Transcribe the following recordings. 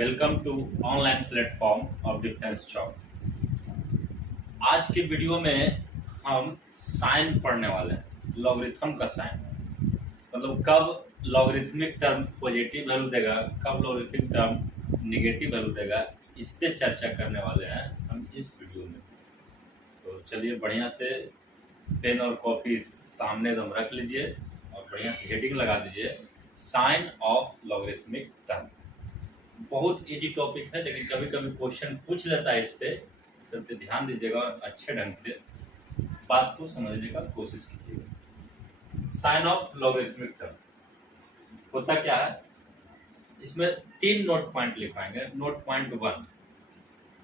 Welcome to online platform of defence job. आज की video में हम साइन पढ़ने वाले हैं, लॉगरिथम का साइन। मतलब कब लॉगरिथमिक टर्म पॉजिटिव वैल्यू देगा, कब लॉगरिथमिक टर्म नेगेटिव वैल्यू देगा, इस पे चर्चा करने वाले हैं हम इस वीडियो में। तो चलिए बढ़िया से पेन और कॉपी सामने दम रख लीजिए और बढ़िया से हेडिंग लगा दीजिए, साइन ऑफ लॉगरिथमिक टर्म। बहुत इजी टॉपिक है, लेकिन कभी कभी क्वेश्चन पूछ लेता है इस पे, चलते ध्यान दीजिएगा और अच्छे ढंग से बात को समझने का कोशिश कीजिएगा। साइन ऑफ लॉगरिथमिक टर्म होता क्या है, इसमें 3 नोट पॉइंट लिखवाएंगे। Note point 1,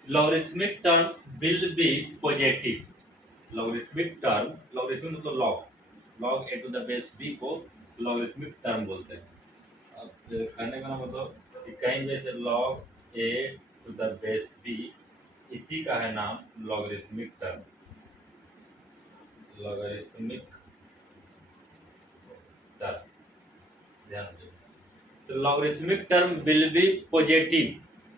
logarithmic term will be positive. Logarithmic term, logarithmic मतलब log A to the base B को लॉगरिथमिक टर्म बोलते हैं। अब कहने का मतलब कहीं में से log a to the base b, इसी का है नाम लॉगरिथमिक टर्म। लॉगरिथमिक टर्म ध्यान दीजिए। तो logarithmic term will be positive,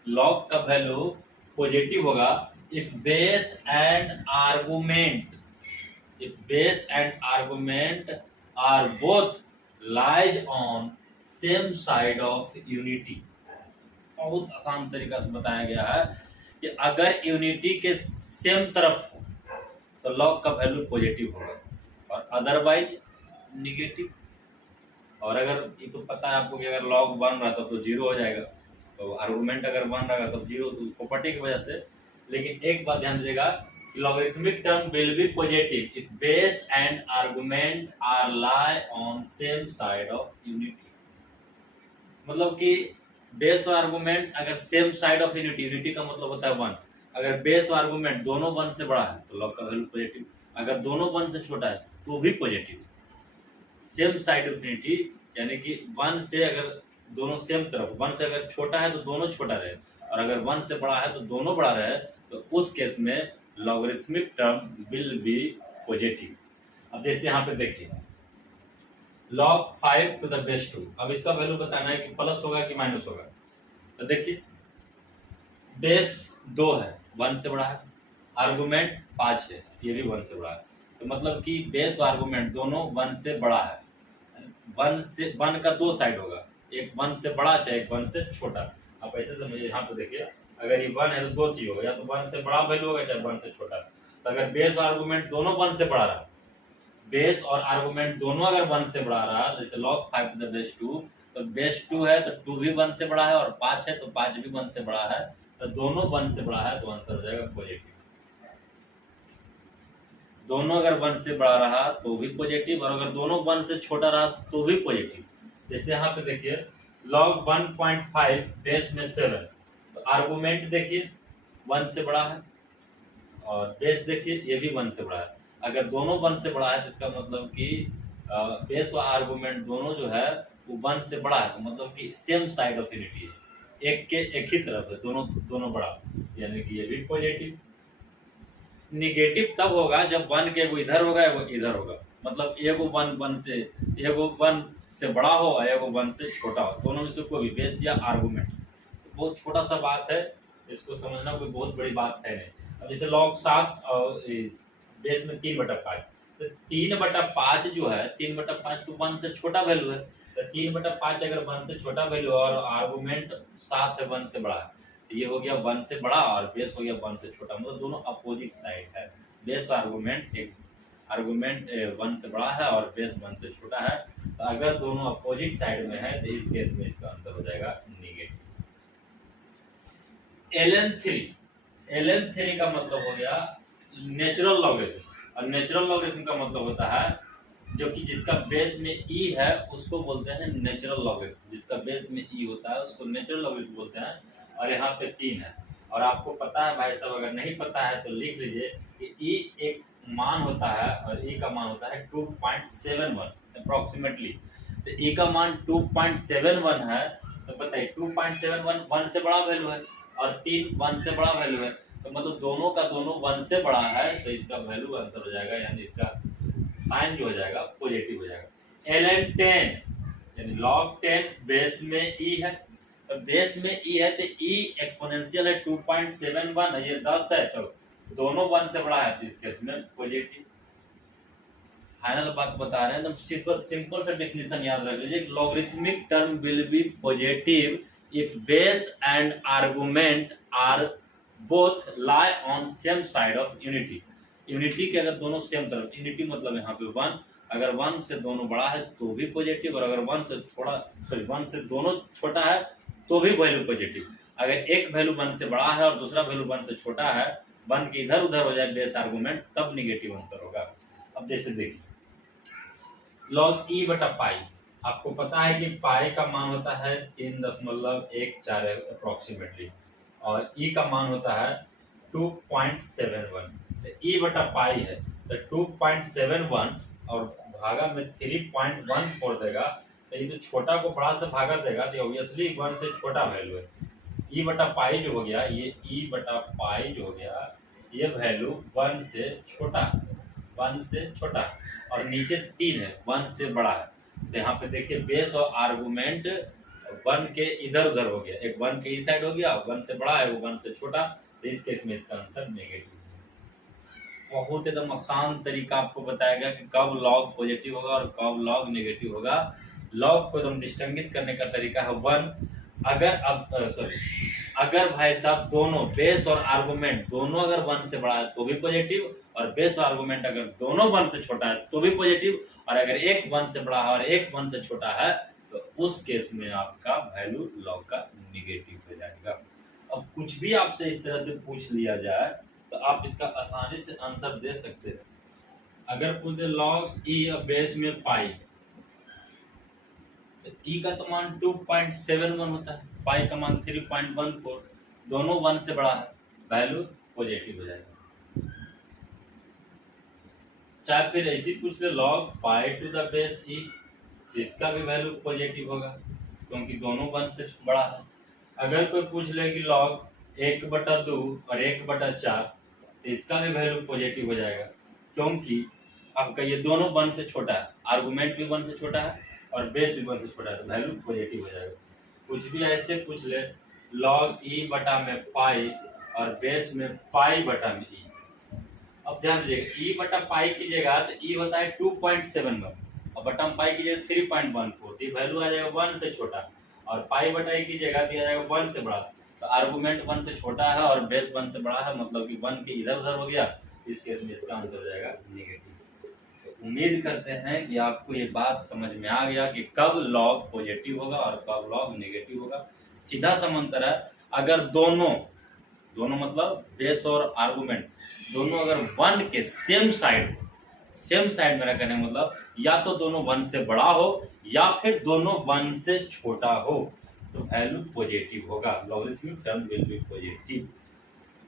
log का वैल्यू पॉजिटिव होगा if base and argument are both lies on same side of unity. बहुत आसान तरीका से बताया गया है कि अगर यूनिटी के सेम तरफ हो तो लॉग का वैल्यू पॉजिटिव होगा और अदरवाइज निगेटिव। और अगर ये तो पता है आपको कि अगर लॉग 1 रहा तो 0 हो जाएगा, तो आर्गुमेंट अगर 1 रहेगा तो 0, तो प्रॉपर्टी की वजह से। लेकिन एक बात ध्यान दीजिएगा, logarithmic term will be positive if base and argument are lie on same side of unity. मतलब कि बेस और आर्गुमेंट अगर सेम साइड ऑफ यूनिटी का मतलब होता है 1। अगर बेस और आर्गुमेंट दोनों 1 से बड़ा है तो लॉग का वैल्यू पॉजिटिव, अगर दोनों 1 से छोटा है तो भी positive. Same side of unity यानी कि 1 से अगर दोनों सेम तरफ, 1 से अगर छोटा है तो दोनों छोटा रहे, और अगर 1 से बड़ा है तो दोनों बड़ा रहे, तो उस केस में logarithmic term will be positive. अब जैसे यहाँ पे देखिए log 5 टू द बेस 2, अब इसका वैल्यू बताना है कि प्लस होगा कि माइनस होगा। तो देखिए बेस 2 है, 1 से बड़ा है, आर्गुमेंट 5 है, ये भी 1 से बड़ा है। तो मतलब कि बेस और आर्गुमेंट दोनों 1 से बड़ा है। 1 का 2 साइड होगा, एक 1 से बड़ा चाहे एक 1 से छोटा। आप ऐसे समझिए, यहाँ पे देखिए अगर ये 1 है तो 2 चीज होगा, या तो 1 से बड़ा वैल्यू होगा चाहे 1 से छोटा। तो अगर बेस और आर्गुमेंट दोनों 1 से बड़ा रहा, बेस और आर्गुमेंट दोनों अगर 1 से बड़ा रहा, जैसे log 5 टू द बेस 2, तो बेस 2 है तो 2 भी 1 से बड़ा है, और 5 है तो 5 भी 1 से बड़ा है, तो दोनों 1 से बड़ा है, तो आंसर हो जाएगा पॉजिटिव। दोनों अगर 1 से बड़ा रहा तो भी पॉजिटिव, और अगर दोनों 1 से छोटा रहा तो भी पॉजिटिव। जैसे यहाँ पे देखिए log 1.5 बेस में 7, तो आर्गुमेंट देखिए 1 से बड़ा है, और बेस देखिए ये भी 1 से बड़ा है। अगर दोनों 1 से बड़ा है तो इसका मतलब कि बेस और आर्गुमेंट दोनों जो है वो 1 से बड़ा है, तो मतलब कि सेम साइड ऑफ यूनिटी है, एक ही तरफ है, दोनों बड़ा, यानी कि ये भी पॉजिटिव। निगेटिव तब होगा जब 1 के वो इधर होगा वो इधर होगा, मतलब एगो 1 से बड़ा हो और एगो 1 से छोटा हो, दोनों में से कोई भी बेस या आर्गुमेंट। तो बहुत छोटा सा बात है, इसको समझना कोई बहुत बड़ी बात है नहीं। अब जैसे log 7 और बेस में 3/5, तो 3/5 जो है, 3/5 तो 1 से छोटा वैल्यू है, तो 3/5 अगर 1 से छोटा वैल्यू और आर्गुमेंट 7 है 1 से बड़ा है, तो ये हो गया 1 से बड़ा और बेस हो गया 1 से छोटा, मतलब दोनों अपोजिट साइड है। बेस आर्गुमेंट 1 से बड़ा है और बेस 1 से छोटा है, तो अगर दोनों अपोजिट साइड में है तो इस केस में इसका आंसर हो जाएगा निगेटिव। ln3 का मतलब हो गया नेचुरल लॉगरिथम, और नेचुरल लॉगरिथम का मतलब होता है जो कि जिसका बेस में e है उसको बोलते हैं नेचुरल लॉगरिथम। जिसका बेस में e होता है उसको नेचुरल लॉगरिथम बोलते हैं। और यहाँ पे 3 है, और आपको पता है भाई साहब, अगर नहीं पता है तो लिख लीजिए कि e एक मान होता है और e का मान होता है 2.71 अप्रोक्सीमेटली। तो e का मान 2.71 है, तो बताइए 2.71 1 से बड़ा वैल्यू है और 3 1 से बड़ा वैल्यू है, तो मतलब दोनों का दोनों 1 से बड़ा है, तो इसका वैल्यू आंसर हो जाएगा, यानी इसका साइन जो हो जाएगा पॉजिटिव हो जाएगा। ln 10 यानी log 10 बेस में e है, तो बेस में ई है तो ई एक्सपोनेंशियल है 2.71 है, ये 10 है, तो दोनों 1 से बड़ा है तो इस केस में पॉजिटिव। फाइनल बात बता रहे हैं, एकदम सिंपल सा डेफिनेशन याद रख लीजिए, logarithmic term will be positive if base and argument are both lie on same side of unity. Unity के अगर दोनों सेम तरफ, यूनिटी मतलब यहाँ पे 1, अगर 1 से दोनों बड़ा है तो भी पॉजिटिव, और अगर 1 से थोड़ा 1 से दोनों छोटा है तो भी वैल्यू पॉजिटिव। अगर एक वैल्यू 1 से बड़ा है और दूसरा वैल्यू 1 से छोटा है, 1 के इधर उधर हो जाए बेस आर्गुमेंट, तब निगेटिव आंसर होगा। अब जैसे देखिए लॉग ई बटा पाई, आपको पता है कि पाई का मान होता है 3.14 अप्रोक्सीमेटली, और ई का मान होता है 2.71। तो ई बटा पाई है तो 2.71 और भागा में 3.14 देगा, तो ये तो छोटा को बड़ा से भागा देगा तो ऑब्वियसली 1 से छोटा वैल्यू है। ई बटा पाई जो हो गया, ये ई बटा पाई जो हो गया, ये वैल्यू 1 से छोटा, 1 से छोटा, और नीचे 3 है, 1 से बड़ा है। तो यहाँ पे देखिए बेस और आर्गुमेंट 1 के इधर उधर हो गया, एक 1 के इस साइड हो गया, 1 से बड़ा है वो 1 से छोटा, तो इस केस में इसका आंसर नेगेटिव। बहुत एकदम आसान तरीका आपको बताया गया कि कब लॉग पॉजिटिव होगा और कब लॉग नेगेटिव होगा। लॉग को एकदम डिस्टिंग्विश करने का तरीका है 1, अगर अब अगर भाई साहब दोनों बेस और आर्गुमेंट दोनों अगर 1 से बड़ा है तो भी पॉजिटिव, और बेस और आर्गुमेंट अगर दोनों 1 से छोटा है तो भी पॉजिटिव, और अगर एक 1 से बड़ा है और एक 1 से छोटा है तो उस केस में आपका वैल्यू लॉग का नेगेटिव हो जाएगा। अब कुछ भी आपसे इस तरह से पूछ लिया जाए तो आप इसका आसानी से आंसर दे सकते हैं। अगर पूछ दे लॉग ई बेस में पाई, तो ई का तो मान 2.71 होता है, पाई का मान 3.14, दोनों 1 से बड़ा है, वैल्यू पॉजिटिव हो जाएगा। चाहे फिर ऐसी पूछ ले log pi to the base e, इसका भी वैल्यू पॉजिटिव होगा क्योंकि दोनों 1 से बड़ा है। अगर कोई पूछ ले कि लॉग 1/2 और 1/4, तो इसका भी वैल्यू पॉजिटिव हो जाएगा क्योंकि आपका ये दोनों 1 से छोटा है, आर्गुमेंट भी 1 से छोटा है और बेस भी 1 से छोटा है, तो वैल्यू पॉजिटिव हो जाएगा। कुछ भी ऐसे पूछ ले लॉग ई बटा में पाई और बेस में पाई बटा में ई, अब ध्यान दीजिएगा ई बटा पाई की जगह तो ई होता है 2.71 और बटा में पाई की जगह 3.14, ये वैल्यू आ जाएगा 1 से छोटा, और पाई बटा ई की जगह दिया जाएगा 1 से बड़ा, तो आर्गुमेंट 1 से छोटा है और बेस 1 से बड़ा है, मतलब कि 1 के इधर उधर हो गया, इस केस में इसका आंसर हो जाएगा नेगेटिव। तो उम्मीद करते हैं कि आपको ये बात समझ में आ गया कि कब लॉग पॉजिटिव होगा और कब लॉग नेगेटिव होगा। सीधा समांतर है, अगर दोनों मतलब बेस और आर्गुमेंट दोनों अगर 1 के सेम साइड मेरा कहने मतलब या तो दोनों 1 से बड़ा हो या फिर दोनों 1 से छोटा हो, तो वैल्यू पॉजिटिव होगा, logarithmic term will be positive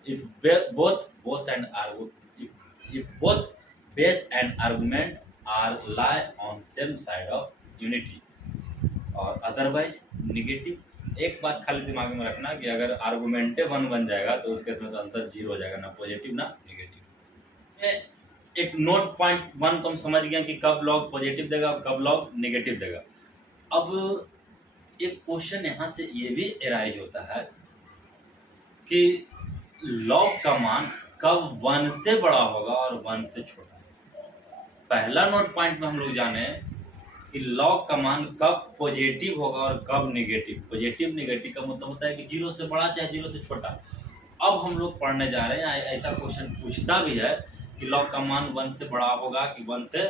if both base and argument are lie on same side of unity, और अदरवाइज निगेटिव। एक बात खाली दिमाग में रखना कि अगर आर्गुमेंटे 1 बन जाएगा तो उस केस में तो आंसर 0 हो जाएगा, ना पॉजिटिव ना नेगेटिव। एक नोट पॉइंट 1 तो हम समझ गए कि कब लॉग पॉजिटिव देगा कब लॉग नेगेटिव देगा। अब एक क्वेश्चन यहाँ से ये भी एराइज होता है कि लॉग का मान कब 1 से बड़ा होगा और 1 से छोटा। पहला नोट पॉइंट में हम लोग जाने कि लॉग का मान कब पॉजिटिव होगा और कब नेगेटिव। पॉजिटिव नेगेटिव का मतलब होता है कि 0 से बड़ा चाहे 0 से छोटा। अब हम लोग पढ़ने जा रहे हैं, ऐसा क्वेश्चन पूछता भी है कि लॉग का मान 1 से बड़ा होगा कि 1 से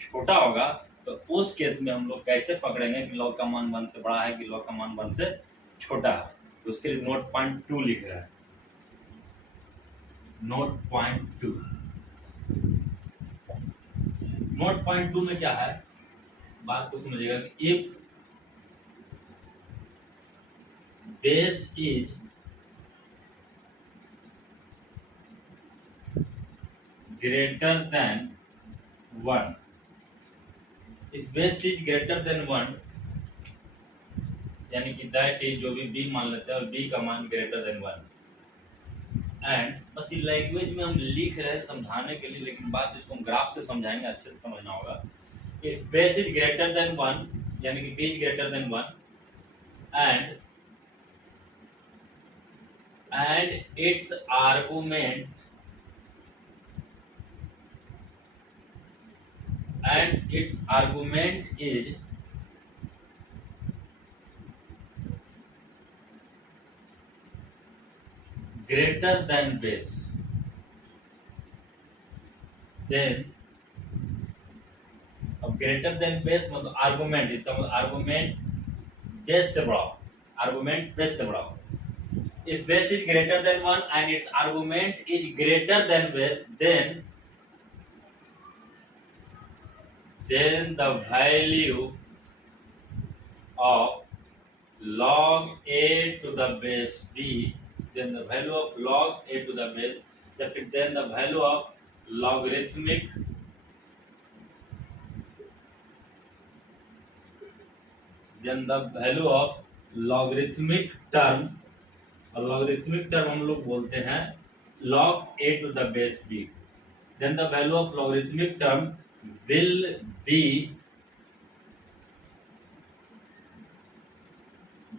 छोटा होगा, तो उस केस में हम लोग कैसे पकड़ेंगे कि लॉग का मान 1 से बड़ा है कि लॉग का मान 1 से छोटा है। तो उसके लिए नोट पॉइंट 2 लिख रहा है। नोट पॉइंट 2 में क्या है, बात को समझिएगा कि if base is greater than 1, if base is greater than 1 यानी कि दैट इज, जो भी बी मान लेते हैं और बी का मान ग्रेटर देन 1, एंड बस ये लैंग्वेज में हम लिख रहे हैं समझाने के लिए, लेकिन बात इसको हम ग्राफ से समझाएंगे, अच्छे से समझना होगा। If base is greater than 1 यानी कि B is greater than 1 and and its argument is greater than base, then अब ग्रेटर देन बेस मतलब आर्गुमेंट, इसका मतलब आर्गुमेंट बेस से बड़ा हो, आर्गुमेंट बेस से बड़ा हो। If base is greater than 1 and its argument is greater than base, then the value of log a to the base b, then the value of log a to the base, then the value of logarithmic term, और logarithmic term हम लोग बोलते हैं log a to the base b, then the value of logarithmic term will be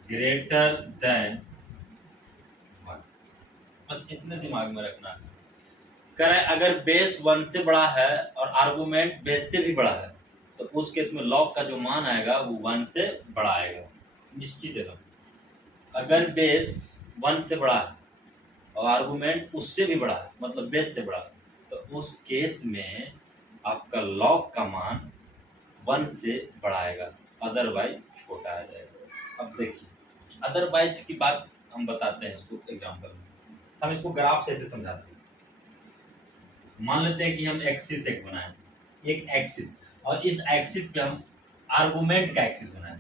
greater than 1। बस इतने दिमाग में रखना। करें अगर बेस 1 से बड़ा है और आर्गुमेंट बेस से भी बड़ा है तो उस केस में log का जो मान आएगा वो 1 से बड़ा आएगा, निश्चित है। अगर बेस 1 से बड़ा है और आर्गुमेंट उससे भी बड़ा है मतलब बेस से बड़ा है, तो उस केस में आपका log का मान 1 से बड़ा आएगा, अदरवाइज छोटा आ जाएगा। अब देखिए अदरवाइज की बात हम बताते हैं इसको एग्जांपल में। हम इसको ग्राफ से ऐसे समझाते हैं। मान लेते हैं कि हम एक्सिस एक बनाएं, एक एक्सिस, और इस एक्सिस पे हम आर्गुमेंट का एक्सिस बनाएं,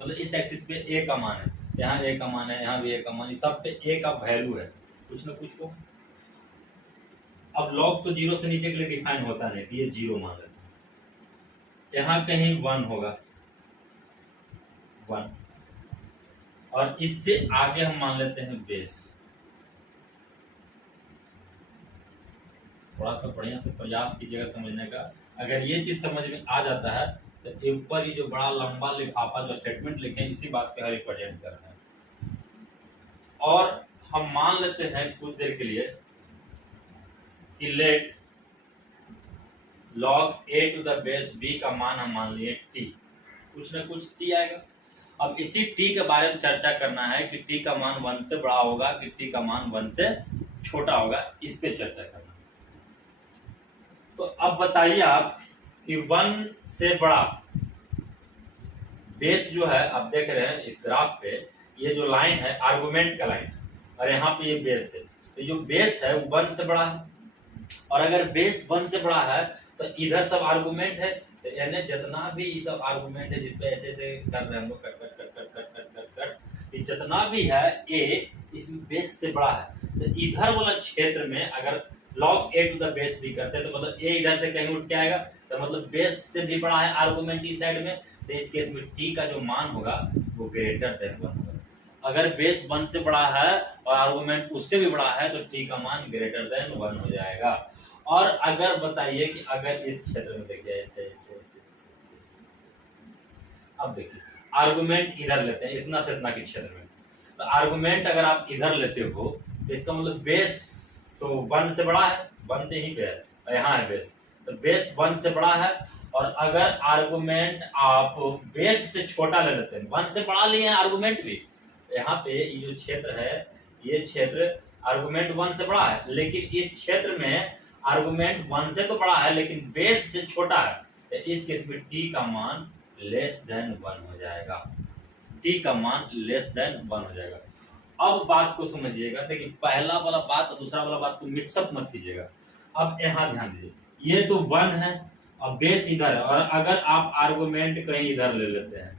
मतलब इस एक्सिस पे ए का मान है, यहाँ ए का मान है, यहाँ भी ए का मान है, सब पे ए का वैल्यू है कुछ ना कुछ को। अब लॉग तो 0 से नीचे के लिए डिफाइन होता नहीं, ये 0 मान लेते हैं। यहाँ कहीं 1 होगा 1, और इससे आगे हम मान लेते हैं बेस। थोड़ा सा बढ़िया से प्रयास कीजिएगा समझने का। अगर ये चीज समझ में आ जाता है तो ऊपर ये जो बड़ा लंबा लिफाफा जो स्टेटमेंट लिखे हैं इसी बात पे रिप्रेजेंट करना है। और हम मान लेते हैं कुछ देर के लिए कि late log a to the base b का मान हम मान लिए t, कुछ ना कुछ t आएगा। अब इसी t के बारे में चर्चा करना है कि t का मान 1 से बड़ा होगा कि t का मान 1 से छोटा होगा, इस पे चर्चा करना। तो अब बताइए आप कि 1 से बड़ा बेस जो है, आप देख रहे हैं इस ग्राफ पे ये जो लाइन है आर्गुमेंट का लाइन है, और यहाँ पे ये बेस है। तो जो बेस है वो 1 से बड़ा है, और अगर बेस 1 से बड़ा है तो इधर सब आर्गुमेंट है, तो यानी जितना भी ये सब आर्गुमेंट है जिसपे ऐसे ऐसे कर रहे हैं हम लोग cut cut cut cut cut cut cut cut, ये जितना भी है ए इसमें बेस से बड़ा है। तो इधर वाला क्षेत्र में अगर log a to the base b करते हैं तो मतलब a इधर से कहीं उठ के आएगा, तो मतलब बेस से भी बड़ा है आर्गुमेंट इस साइड में, तो इस केस में t का जो मान होगा वो ग्रेटर देन 1 होगा। अगर बेस 1 से बड़ा है और आर्गुमेंट उससे भी बड़ा है तो t का मान ग्रेटर देन 1 हो जाएगा। और अगर बताइए कि अगर इस क्षेत्र में देखिए ऐसे ऐसे ऐसे, अब देखिए आर्गुमेंट इधर लेते हैं इतना से इतना के क्षेत्र में, तो आर्गुमेंट अगर आप इधर लेते हो तो इसका मतलब बेस तो 1 से बड़ा है, 1 तो यहीं पे है और यहाँ है बेस, तो बेस 1 से बड़ा है। और अगर आर्गुमेंट आप बेस से छोटा ले लेते हैं, 1 से बड़ा लिए हैं आर्गुमेंट भी, तो यहाँ पे ये जो क्षेत्र है ये क्षेत्र आर्गुमेंट 1 से बड़ा है, लेकिन इस क्षेत्र में आर्गुमेंट 1 से तो बड़ा है लेकिन बेस से छोटा है, तो इस केस में t का मान लेस देन 1 हो जाएगा, t का मान लेस देन 1 हो जाएगा। अब बात को समझिएगा, देखिए पहला वाला बात और दूसरा वाला बात को मिक्सअप मत कीजिएगा। अब यहाँ ध्यान दीजिए, ये तो 1 है और बेस इधर है, और अगर आप आर्गुमेंट कहीं इधर ले लेते हैं,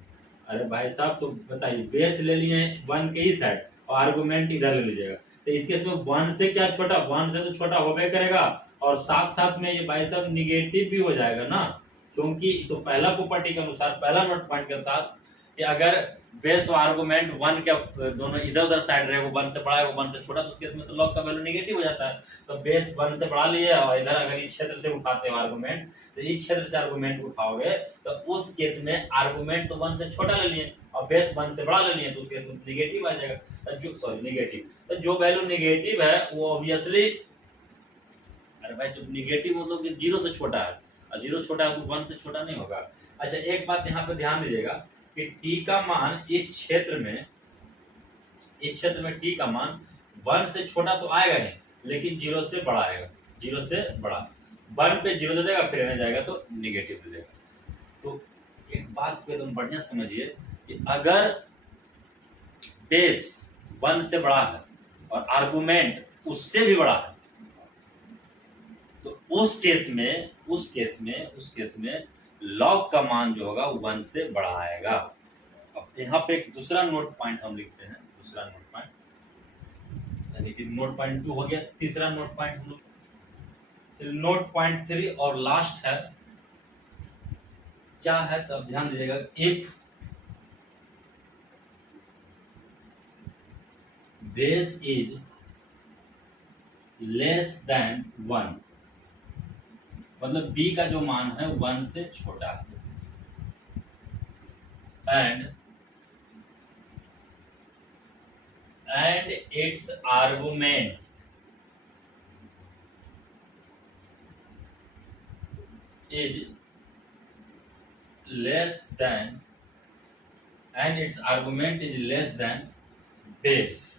अरे भाई साहब तो बताइए बेस ले लिए 1 के ही साइड और आर्गुमेंट इधर ले लीजिएगा, तो इस केस में 1 से क्या छोटा, 1 से तो छोटा होबे करेगा, और साथ साथ में ये भाई साहब निगेटिव भी हो जाएगा ना, क्योंकि तो पहला प्रॉपर्टी के अनुसार, पहला नोट पॉइंट के साथ कि अगर बेस और आर्गुमेंट वन के दोनों इधर उधर साइड रहे, वो वन से बड़ा है वो वन से छोटा, तो उस केस में तो लॉग का वैल्यू नेगेटिव हो जाता है। तो बेस वन से बढ़ा लिए और इधर अगर इस क्षेत्र से उठाते हो आर्गुमेंट, तो इस क्षेत्र से आर्गुमेंट उठाओगे तो उस केस में आर्गुमेंट तो वन से छोटा ले लिए और बेस वन से बड़ा ले लिए, तो उस केस में नेगेटिव आ जाएगा। जो सॉरी नेगेटिव, तो जो वैल्यू नेगेटिव है वो ऑब्वियसली, अरे भाई जो नेगेटिव मतलब कि जीरो से छोटा है, और जीरो छोटा है तो वन से छोटा नहीं होगा। अच्छा एक बात यहाँ पे ध्यान दीजिएगा कि टी का मान इस क्षेत्र में टी का मान वन से छोटा तो आएगा नहीं, लेकिन जीरो से बड़ा आएगा, जीरो से बड़ा। वन पे जीरो दे देगा, फिर रहने जाएगा तो निगेटिव दे देगा। तो एक बात को एकदम बढ़िया समझिए कि अगर बेस वन से बड़ा है और आर्गुमेंट उससे भी बड़ा है, तो उस केस में लॉग का मान जो होगा वो वन से बड़ा आएगा। अब यहाँ पे एक दूसरा नोट पॉइंट हम लिखते हैं, दूसरा नोट पॉइंट, यानी कि नोट पॉइंट 2 हो गया, तीसरा नोट पॉइंट हम लोग, चलिए नोट पॉइंट 3 और लास्ट है, क्या है तो अब ध्यान दीजिएगा। If base is less than 1, मतलब b का जो मान है 1 से छोटा है, and its argument is less than base,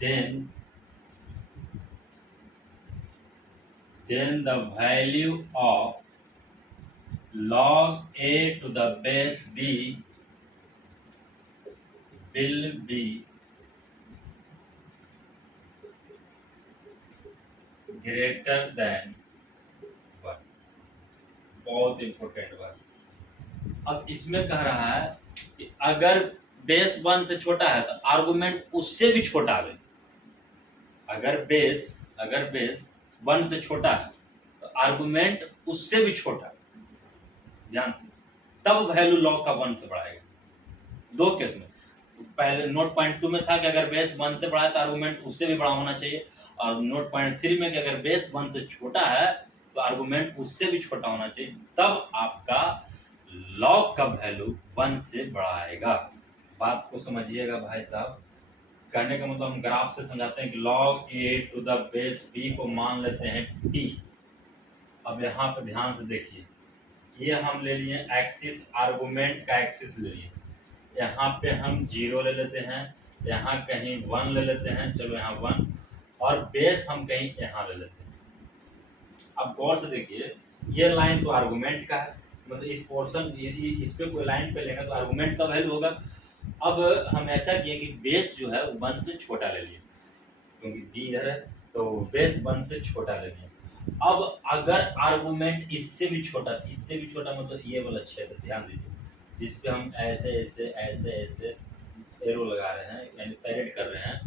then the value of log a to the base b will be greater than 1। बहुत इंपॉर्टेंट बात। अब इसमें कह रहा है कि अगर बेस 1 से छोटा है तो आर्गुमेंट उससे भी छोटा है। अगर बेस 1 से छोटा है तो आर्गुमेंट उससे भी छोटा है, ध्यान से, तब वैल्यू लॉग का 1 से बढ़ाएगा। दो केस में, पहले नोट पॉइंट 2 में था कि अगर बेस 1 से बड़ा है तो आर्गुमेंट उससे भी बड़ा होना चाहिए, और नोट पॉइंट 3 में कि अगर बेस 1 से छोटा है तो आर्गुमेंट उससे भी छोटा होना चाहिए, तब आपका लॉग का वैल्यू 1 से बड़ा आएगा। बात को समझिएगा भाई साहब, कहने का मतलब हम ग्राफ से समझाते हैं कि log a to the base b को मान लेते हैं t। अब यहाँ पे ध्यान से देखिए, ये हम ले लिए एक्सिस, आर्गुमेंट का एक्सिस ले लिए, यहाँ पे हम 0 ले लेते हैं, यहाँ कहीं 1 ले लेते हैं, चलो यहाँ 1, और बेस हम कहीं यहाँ ले लेते हैं। अब गौर से देखिए, ये लाइन तो आर्गुमेंट का है, मतलब इस पोर्शन इस पे कोई लाइन पे लेगा तो आर्गुमेंट का वैल्यू होगा। अब हम ऐसा किए कि बेस जो है 1 से छोटा ले लिए, क्योंकि डी इधर है तो बेस 1 से छोटा ले लिए। अब अगर आर्गुमेंट इससे भी छोटा मतलब ये वाला क्षेत्र ध्यान दीजिए, जिसपे हम ऐसे ऐसे ऐसे ऐसे एरो लगा रहे हैं, यानी सेलेक्ट कर रहे हैं,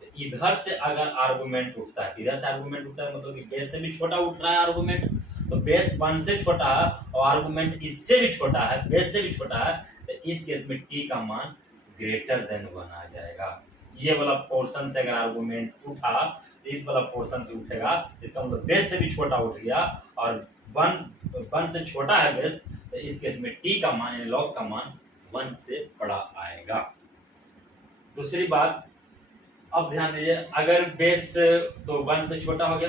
तो इधर से अगर आर्गुमेंट उठता है, इधर से आर्गुमेंट उठता है मतलब कि बेस से भी छोटा उठ रहा है आर्गुमेंट, तो बेस 1 से छोटा है और आर्गुमेंट इससे भी छोटा है, बेस से भी छोटा है, तो इस केस में टी का मान ग्रेटर देन 1 आ जाएगा। ये वाला पोर्शन से अगर आर्गुमेंट उठा, इस वाला पोर्शन से उठेगा, इसका मतलब बेस से भी छोटा उठ गया, और 1 से छोटा है बेस, तो इस केस में टी का मान यानी लॉग का मान 1 से बड़ा आएगा। दूसरी बात, अब ध्यान दीजिए, अगर बेस तो 1 से छोटा हो गया,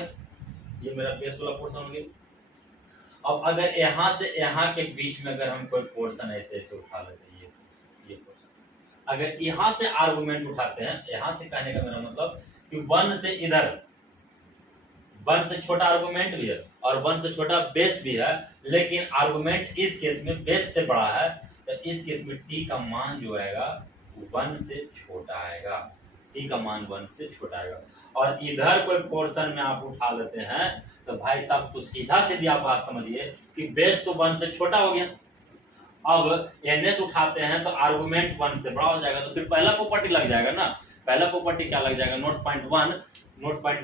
ये मेरा बेस वाला पोर्शन हो गया। अब अगर यहाँ से यहाँ के बीच में अगर हम कोई पोर्शन ऐसे ऐसे उठा लेते हैं, ये पोर्शन, अगर यहाँ से आर्गुमेंट उठाते हैं, यहाँ से कहने का मेरा मतलब कि 1 से इधर 1 से छोटा आर्गुमेंट भी है और 1 से छोटा बेस भी है, लेकिन आर्गुमेंट इस केस में बेस से बड़ा है, तो इस केस में टी का मान जो आएगा 1 से छोटा आएगा, टी का मान 1 से छोटा आएगा। और इधर कोई पोर्शन में आप उठा लेते हैं तो भाई साहब तो सीधा सीधी आप बात समझिए कि बेस तो 1 से छोटा हो गया, अब एनएस उठाते हैं तो आर्गुमेंट 1 से बड़ा हो जाएगा, तो फिर पहला प्रॉपर्टी लग जाएगा ना। पहला प्रॉपर्टी क्या लग जाएगा, नोट पॉइंट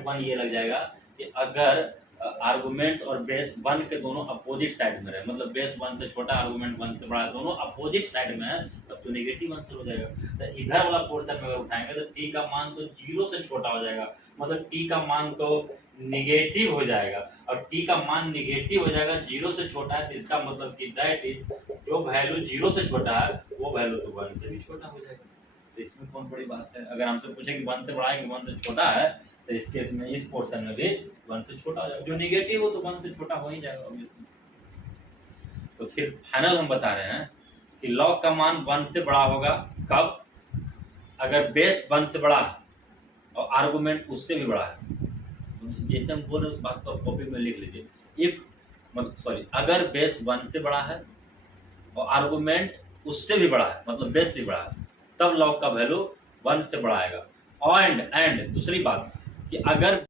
1 ये लग जाएगा कि अगर आर्गुमेंट और बेस 1 के दोनों अपोजिट साइड में रहे, मतलब बेस 1 से छोटा आर्गुमेंट 1 से बड़ा, दोनों अपोजिट साइड में है, तब तो नेगेटिव आंसर हो जाएगा। तो इधर वाला पोर्शन में अगर उठाएंगे तो टी का मान तो 0 से छोटा हो जाएगा, मतलब टी का मान तो निगेटिव हो जाएगा, और टी का मान निगेटिव हो जाएगा 0 से छोटा है, तो इसका मतलब कि दैट इज जो वैल्यू 0 से छोटा है वो वैल्यू तो 1 से भी छोटा हो जाएगा। तो इसमें कौन बड़ी बात है? अगर हमसे पूछे कि 1 से बड़ा है कि 1 से छोटा है, तो इस केस में इस पोर्शन में भी 1 से छोटा हो जाएगा, जो नेगेटिव हो तो 1 से छोटा हो ही जाएगा ऑब्वियसली। तो फिर फाइनल हम बता रहे हैं कि लॉग का मान 1 से बड़ा होगा कब? अगर बेस 1 से बड़ा है और आर्गुमेंट उससे भी बड़ा है। जैसे हम बोल रहे उस बात को कॉपी में लिख लीजिए। इफ मतलब सॉरी, अगर बेस 1 से बड़ा है और आर्गुमेंट उससे भी बड़ा है, मतलब बेस से बड़ा है, तब लॉग का वैल्यू 1 से बड़ा आएगा। एंड दूसरी बात कि अगर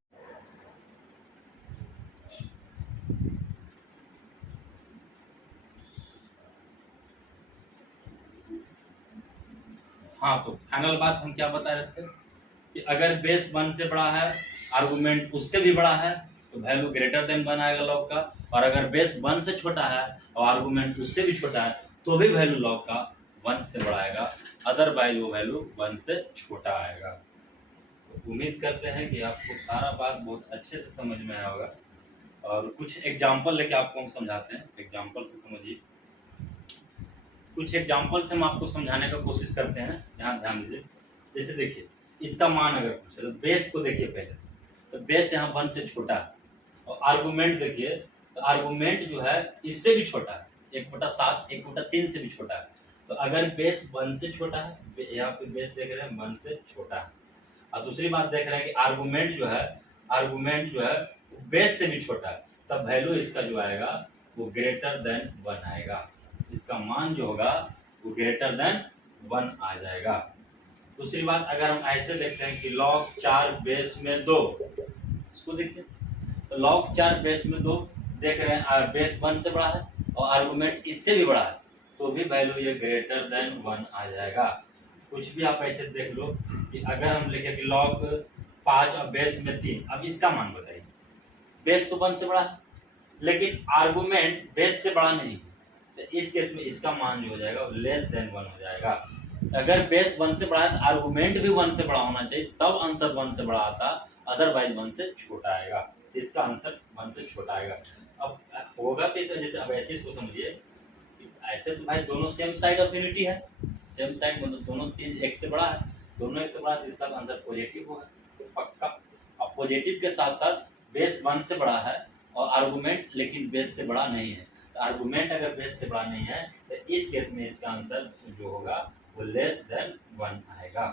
हाँ, तो फाइनल बात हम क्या बता रहे थे कि अगर बेस 1 से बड़ा है, आर्गुमेंट उससे भी बड़ा है, तो वैल्यू ग्रेटर देन 1 आएगा लॉग का, और अगर बेस 1 से छोटा है और आर्गुमेंट उससे भी छोटा है तो भी वैल्यू लॉग का 1 से बड़ा आएगा, अदरवाइज वो वैल्यू 1 से छोटा आएगा। तो उम्मीद करते हैं कि आपको सारा बात बहुत अच्छे से समझ में आया होगा, और कुछ एग्जाम्पल लेके आपको हम समझाते हैं, एग्जाम्पल से समझिए। कुछ एग्जाम्पल से हम आपको समझाने का कोशिश करते हैं, यहाँ ध्यान दीजिए। जैसे देखिए, इसका मान अगर पूछे तो बेस को देखिए पहले, तो बेस यहाँ 1 से छोटा है, और आर्गुमेंट देखिए तो आर्गुमेंट जो है इससे भी छोटा है, 1/7 1/3 से भी छोटा है। तो अगर बेस 1 से छोटा है, यहाँ पे बेस देख रहे हैं 1 से छोटा है, और दूसरी बात देख रहे हैं कि आर्गुमेंट जो है बेस से भी छोटा है, तब वैल्यू इसका जो आएगा वो ग्रेटर देन 1 आएगा, इसका मान जो होगा वो ग्रेटर देन 1 आ जाएगा। दूसरी बात, अगर हम ऐसे देखते हैं कि लॉग 4 बेस में 2, इसको देखिए, तो लॉग 4 बेस में 2 देख रहे हैं, बेस 1 से बड़ा है और आर्गुमेंट इससे भी बड़ा है, तो भी वैल्यू ये ग्रेटर देन 1 आ जाएगा। कुछ भी आप ऐसे देख लो कि अगर हम लिखे कि लॉग 5 और बेस में 3, अब इसका मान बताइए। बेस तो 1 से बड़ा है लेकिन आर्गुमेंट बेस से बड़ा नहीं है, तो इस केस में इसका मान जो हो जाएगा वो लेस देन 1 हो जाएगा। अगर बेस 1 से बड़ा है तो आर्गुमेंट भी 1 से बड़ा होना चाहिए, तब आंसर 1 से बड़ा आता, अदरवाइज 1 से छोटा आएगा, इसका आंसर 1 से छोटा आएगा। अब होगा तो इस वजह से, अब ऐसे इसको समझिए, ऐसे तो भाई दोनों सेम साइड ऑफ यूनिटी है, सेम साइड मतलब दोनों 3 1 से बड़ा है, दोनों 1 से बड़ा है, तो इसका आंसर पॉजिटिव होगा पक्का। अब पॉजिटिव के साथ साथ बेस 1 से बड़ा है और आर्गुमेंट लेकिन बेस से बड़ा नहीं है, तो आर्गुमेंट अगर बेस से बड़ा नहीं है तो इस केस में इसका आंसर जो होगा वो लेस देन 1 आएगा,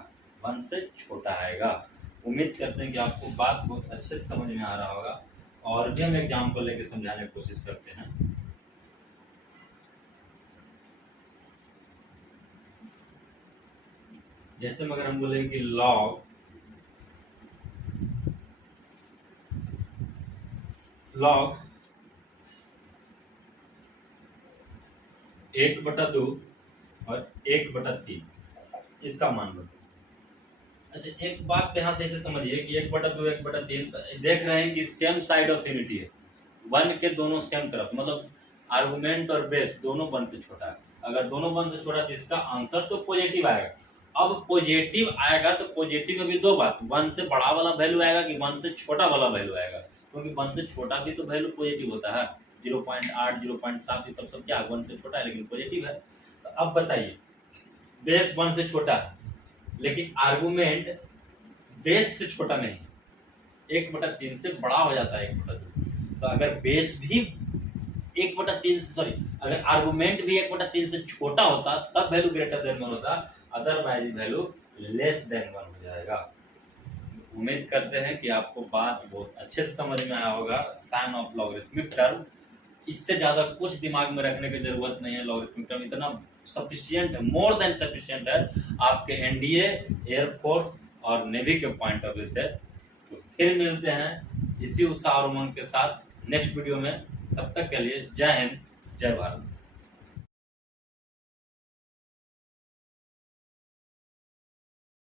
1 से छोटा आएगा। उम्मीद करते हैं कि आपको बात बहुत अच्छे से समझ में आ रहा होगा, और भी हम एग्जाम्पल लेके समझाने की कोशिश करते हैं। जैसे अगर हम बोले कि लॉग 1/2 और 1/3, इसका मान बताओ। अच्छा, एक बात ध्यान से इसे समझिए कि 1/2 1/3 देख रहे हैं कि सेम साइड ऑफ यूनिटी है, 1 के दोनों सेम तरफ, मतलब आर्गुमेंट और बेस दोनों 1 से छोटा है। अगर दोनों 1 से छोटा है तो इसका आंसर तो पॉजिटिव आएगा। अब पॉजिटिव आएगा तो पॉजिटिव में भी दो बात, 1 से बड़ा वाला वैल्यू आएगा कि 1 से छोटा वाला वैल्यू आएगा, क्योंकि 1 से छोटा भी तो वैल्यू पॉजिटिव होता है, 0.8 0.7 ये सब क्या 1 से छोटा है लेकिन पॉजिटिव है। तो अब बताइए, बेस 1 से छोटा है लेकिन आर्गुमेंट बेस से छोटा नहीं, 1/3 से बड़ा हो जाता है 1/2। तो अगर बेस भी 1/3 से सॉरी अगर आर्गुमेंट भी 1/3 से छोटा होता तब वैल्यू ग्रेटर देन 1 होता, अदरवाइज वैल्यू लेस देन 1 हो जाएगा। उम्मीद करते हैं कि आपको बात बहुत अच्छे से समझ में आया होगा। साइन ऑफ लॉगरिथमिक टर्म, इससे ज्यादा कुछ दिमाग में रखने की जरूरत नहीं है। लॉगरिथमिक टर्म इतना सफिशिएंट है, मोर देन सफिशिएंट है आपके एनडीए, एयरफोर्स और नेवी के पॉइंट ऑफ व्यू से। तो फिर मिलते हैं इसी उत्साह और उमंग के साथ नेक्स्ट वीडियो में। तब तक के लिए जय हिंद, जय भारत।